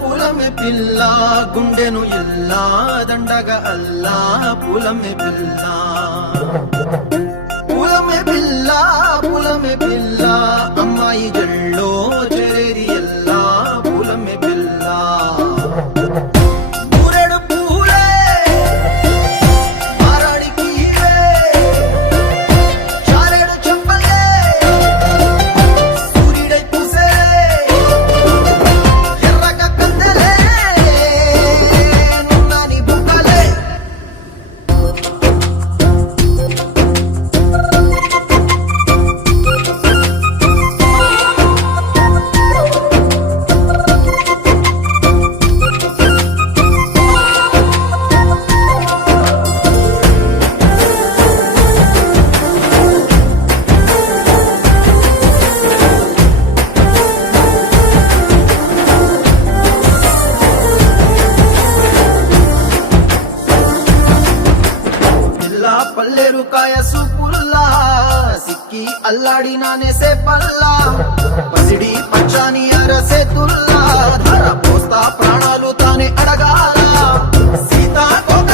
పూలమే పిల్ల గుండెను ఇల్లా దండగా అల్లా పూలమే పిల్ల పూలమే పిల్ల అమ్మాయి జల్లో చెరేది ఎల్లా పూలమే పిల్ల పూరెడు పూలే మారాడికి చారెడు చెప్పలే సూర్యుడై పూసే ఎర్రగా కందలే నున్నాని బుక్కలే పల్లేరు కాయ సూపుల్లా సిక్కి అల్లాడినానే సే పల్లా పసిడి పచ్చాని అరసే తుల్లా ధర పోస్తా ప్రాణాలు తానే అడగాల సీతాకోక